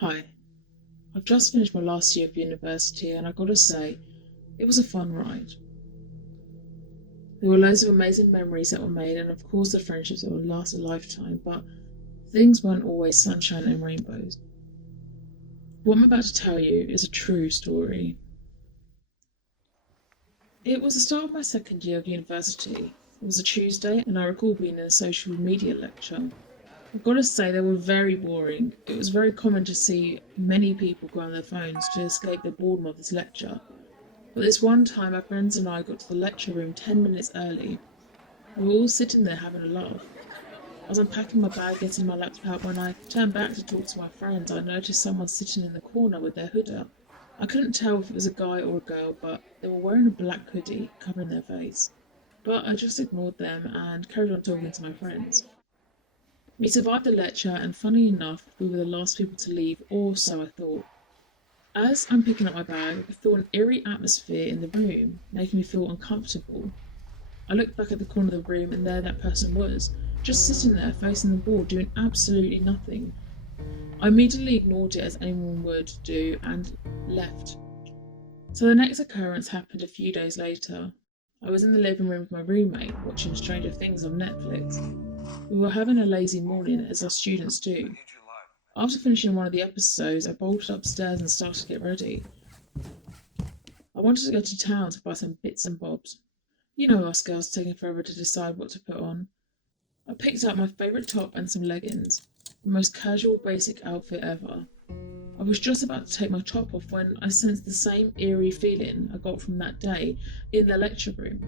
Hi, I've just finished my last year of university and I've got to say, it was a fun ride. There were loads of amazing memories that were made and of course the friendships that will last a lifetime, but things weren't always sunshine and rainbows. What I'm about to tell you is a true story. It was the start of my second year of university. It was a Tuesday and I recall being in a social media lecture. I've got to say they were very boring. It was very common to see many people go on their phones to escape the boredom of this lecture. But this one time, my friends and I got to the lecture room 10 minutes early. We were all sitting there having a laugh. I was unpacking my bag, getting my laptop out. When I turned back to talk to my friends, I noticed someone sitting in the corner with their hood up. I couldn't tell if it was a guy or a girl, but they were wearing a black hoodie covering their face. But I just ignored them and carried on talking to my friends. We survived the lecture, and funny enough, we were the last people to leave, or so I thought. As I'm picking up my bag, I feel an eerie atmosphere in the room, making me feel uncomfortable. I looked back at the corner of the room, and there that person was, just sitting there facing the wall, doing absolutely nothing. I immediately ignored it as anyone would do and left. So the next occurrence happened a few days later. I was in the living room with my roommate, watching Stranger Things on Netflix. We were having a lazy morning, as our students do. After finishing one of the episodes, I bolted upstairs and started to get ready. I wanted to go to town to buy some bits and bobs. You know us girls taking forever to decide what to put on. I picked out my favourite top and some leggings, the most casual basic outfit ever. I was just about to take my top off when I sensed the same eerie feeling I got from that day in the lecture room.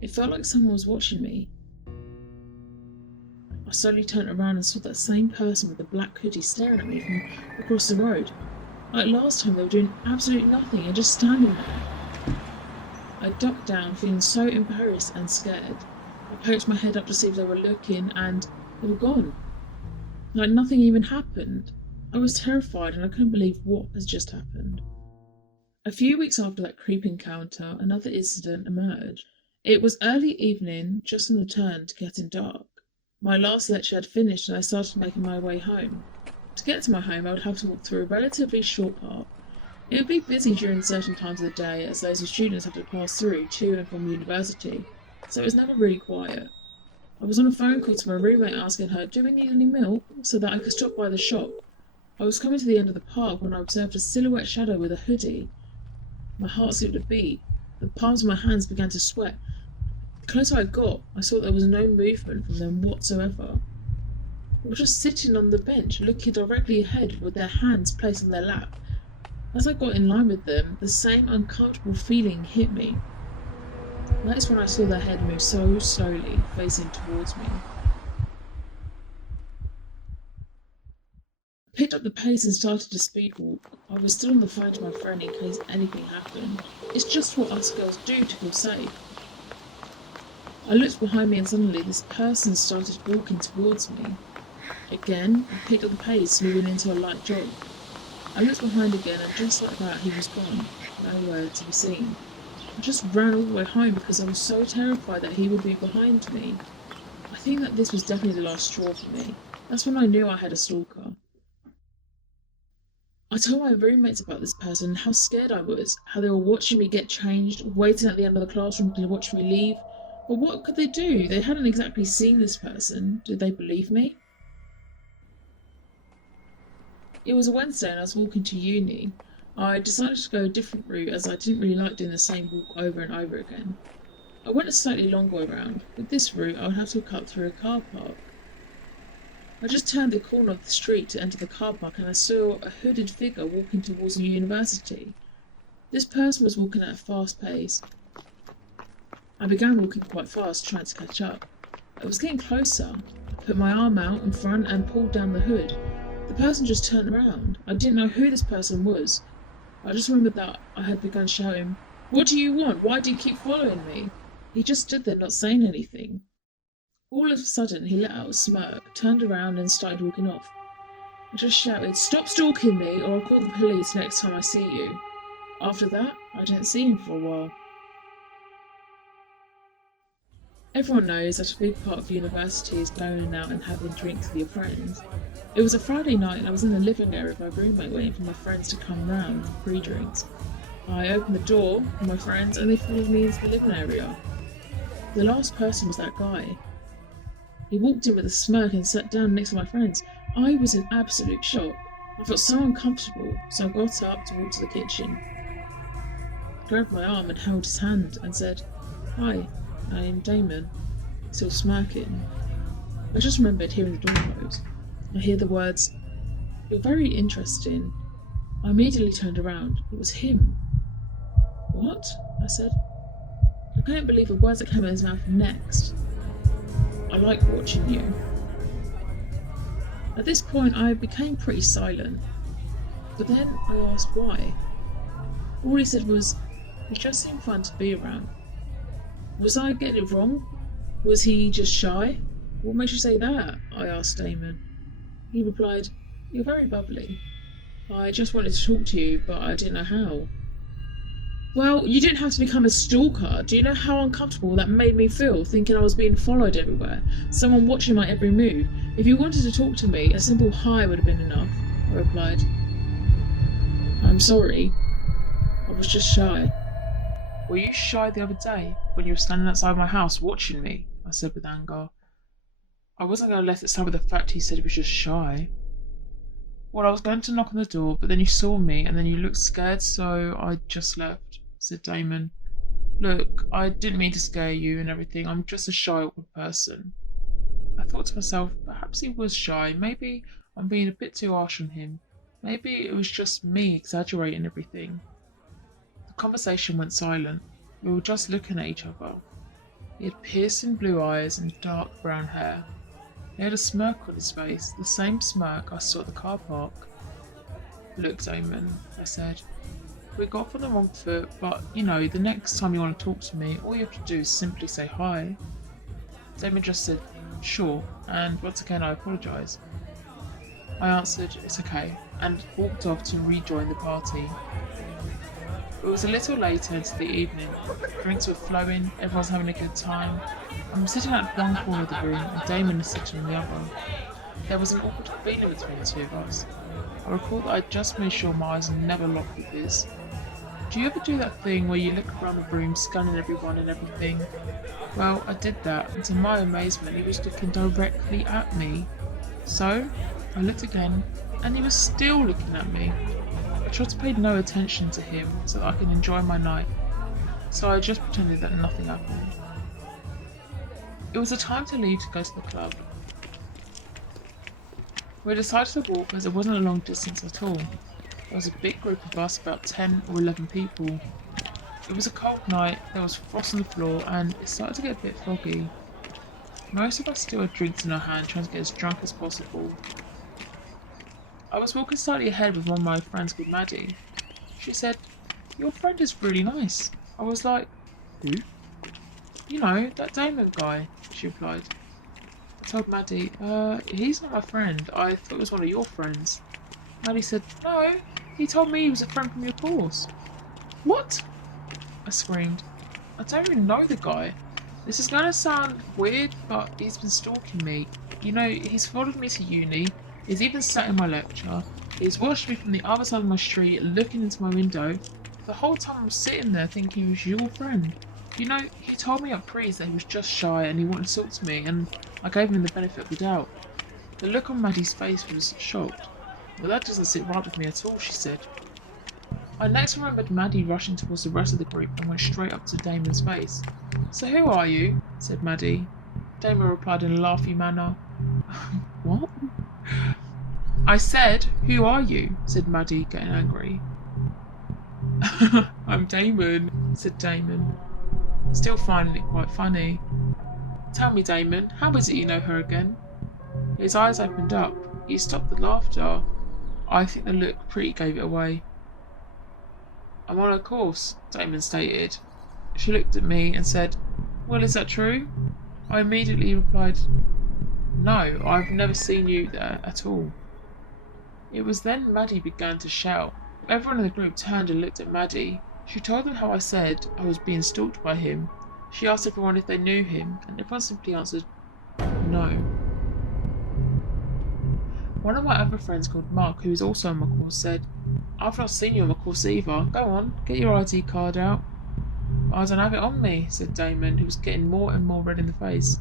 It felt like someone was watching me. I slowly turned around and saw that same person with the black hoodie staring at me from across the road. Like last time, they were doing absolutely nothing and just standing there. I ducked down, feeling so embarrassed and scared. I poked my head up to see if they were looking, and they were gone. Like nothing even happened. I was terrified and I couldn't believe what has just happened. A few weeks after that creepy encounter, another incident emerged. It was early evening, just on the turn to getting dark. My last lecture had finished and I started making my way home. To get to my home, I would have to walk through a relatively short park. It would be busy during certain times of the day, as loads of students had to pass through to and from university, so it was never really quiet. I was on a phone call to my roommate asking her, "Do we need any milk?" so that I could stop by the shop. I was coming to the end of the park when I observed a silhouette shadow with a hoodie. My heart skipped a beat. The palms of my hands began to sweat. The closer I got, I saw there was no movement from them whatsoever. They were just sitting on the bench, looking directly ahead with their hands placed on their lap. As I got in line with them, the same uncomfortable feeling hit me. That is when I saw their head move so slowly, facing towards me. I picked up the pace and started to speed walk. I was still on the phone to my friend in case anything happened. It's just what us girls do to feel safe. I looked behind me and suddenly this person started walking towards me. Again, I picked up the pace, moving into a light jog. I looked behind again and just like that he was gone, nowhere to be seen. I just ran all the way home because I was so terrified that he would be behind me. I think that this was definitely the last straw for me. That's when I knew I had a stalker. I told my roommates about this person, how scared I was, how they were watching me get changed, waiting at the end of the classroom to watch me leave. But what could they do? They hadn't exactly seen this person. Did they believe me? It was a Wednesday and I was walking to uni. I decided to go a different route as I didn't really like doing the same walk over and over again. I went a slightly longer way round. With this route, I would have to cut through a car park. I just turned the corner of the street to enter the car park and I saw a hooded figure walking towards the university. This person was walking at a fast pace. I began walking quite fast, trying to catch up. I was getting closer. I put my arm out in front and pulled down the hood. The person just turned around. I didn't know who this person was. I just remembered that I had begun shouting, "What do you want? Why do you keep following me?" He just stood there not saying anything. All of a sudden, he let out a smirk, turned around and started walking off. I just shouted, "Stop stalking me or I'll call the police next time I see you." After that, I didn't see him for a while. Everyone knows that a big part of university is going out and having drinks with your friends. It was a Friday night and I was in the living area with my roommate waiting for my friends to come round for pre-drinks. I opened the door for my friends and they followed me into the living area. The last person was that guy. He walked in with a smirk and sat down next to my friends. I was in absolute shock. I felt so uncomfortable, so I got up to walk to the kitchen. He grabbed my arm and held his hand and said, "Hi, I'm Damon," still smirking. I just remembered hearing the door close. I hear the words, "You're very interesting." I immediately turned around. It was him. "What?" I said. I couldn't believe the words that came out of his mouth next. "I like watching you." At this point, I became pretty silent. But then I asked why. All he said was, "He just seemed fun to be around." Was I getting it wrong? Was he just shy? "What makes you say that?" I asked Damon. He replied, "You're very bubbly. I just wanted to talk to you, but I didn't know how." Well, you didn't have to become a stalker. Do you know how uncomfortable that made me feel, thinking I was being followed everywhere? Someone watching my every move. If you wanted to talk to me, a simple hi would have been enough, I replied. "I'm sorry. I was just shy." "Were you shy the other day, when you were standing outside my house watching me?" I said with anger. I wasn't going to let it stand with the fact he said he was just shy. "Well, I was going to knock on the door, but then you saw me, and then you looked scared, so I just left," said Damon. "Look, I didn't mean to scare you and everything. I'm just a shy, awkward person." I thought to myself, perhaps he was shy. Maybe I'm being a bit too harsh on him. Maybe it was just me exaggerating everything. The conversation went silent. We were just looking at each other. He had piercing blue eyes and dark brown hair. He had a smirk on his face, the same smirk I saw at the car park. "Look, Damon," I said, "we got off on the wrong foot, but, the next time you want to talk to me, all you have to do is simply say hi." Damon just said, "Sure," and once again I apologised. I answered, "It's okay," and walked off to rejoin the party. It was a little later into the evening. Drinks were flowing, everyone was having a good time. I'm sitting at one corner of the room and Damon is sitting on the other. There was an awkward feeling between the two of us. I recall that I'd just made sure my eyes never locked with his. Do you ever do that thing where you look around the room, scanning everyone and everything? Well, I did that, and to my amazement, he was looking directly at me. So, I looked again, and he was still looking at me. I tried to pay no attention to him so that I could enjoy my night, so I just pretended that nothing happened. It was the time to leave to go to the club. We decided to walk as it wasn't a long distance at all. There was a big group of us, about 10 or 11 people. It was a cold night, there was frost on the floor, and it started to get a bit foggy. Most of us still had drinks in our hand, trying to get as drunk as possible. I was walking slightly ahead with one of my friends called Maddie. She said, "Your friend is really nice." I was like, "Who?" "That Damon guy," she replied. I told Maddie, he's not my friend. I thought it was one of your friends." Maddie said, "No, he told me he was a friend from your course." "What?" I screamed. "I don't even know the guy. This is going to sound weird, but he's been stalking me. He's followed me to uni. He's even sat in my lecture. He's watched me from the other side of my street, looking into my window. The whole time I was sitting there thinking he was your friend. He told me at prees that he was just shy and he wanted to talk to me, and I gave him the benefit of the doubt." The look on Maddie's face was shocked. "Well, that doesn't sit right with me at all," she said. I next remembered Maddie rushing towards the rest of the group and went straight up to Damon's face. "So who are you?" said Maddie. Damon replied in a laughy manner. "What?" "I said, who are you?" said Maddie, getting angry. "I'm Damon," said Damon, still finding it quite funny. "Tell me, Damon, how is it you know her again?" His eyes opened up. He stopped the laughter. I think the look pretty gave it away. "I'm on her course," Damon stated. She looked at me and said, "Well, is that true?" I immediately replied, "No, I've never seen you there at all." It was then Maddie began to shout. Everyone in the group turned and looked at Maddie. She told them how I said I was being stalked by him. She asked everyone if they knew him, and everyone simply answered no. One of my other friends called Mark, who was also on my course, said, "I've not seen you on my course either. Go on, get your ID card out." "I don't have it on me," said Damon, who was getting more and more red in the face.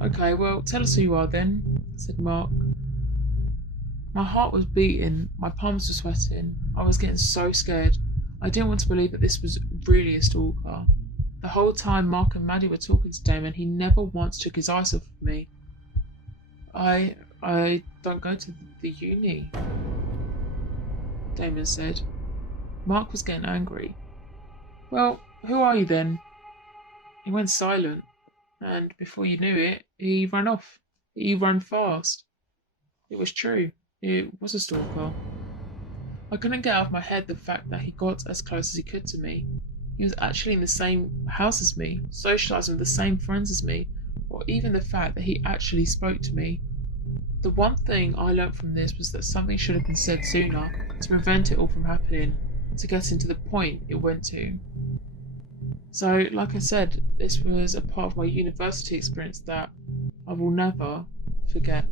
"Okay, well, tell us who you are then," said Mark. My heart was beating, my palms were sweating. I was getting so scared. I didn't want to believe that this was really a stalker. The whole time Mark and Maddie were talking to Damon, he never once took his eyes off of me. I don't go to the uni," Damon said. Mark was getting angry. "Well, who are you then?" He went silent, and before you knew it, he ran off. He ran fast. It was true. It was a stalker. I couldn't get out of my head the fact that he got as close as he could to me. He was actually in the same house as me, socialising with the same friends as me, or even the fact that he actually spoke to me. The one thing I learnt from this was that something should have been said sooner to prevent it all from happening, to getting to the point it went to. So, like I said, this was a part of my university experience that I will never forget.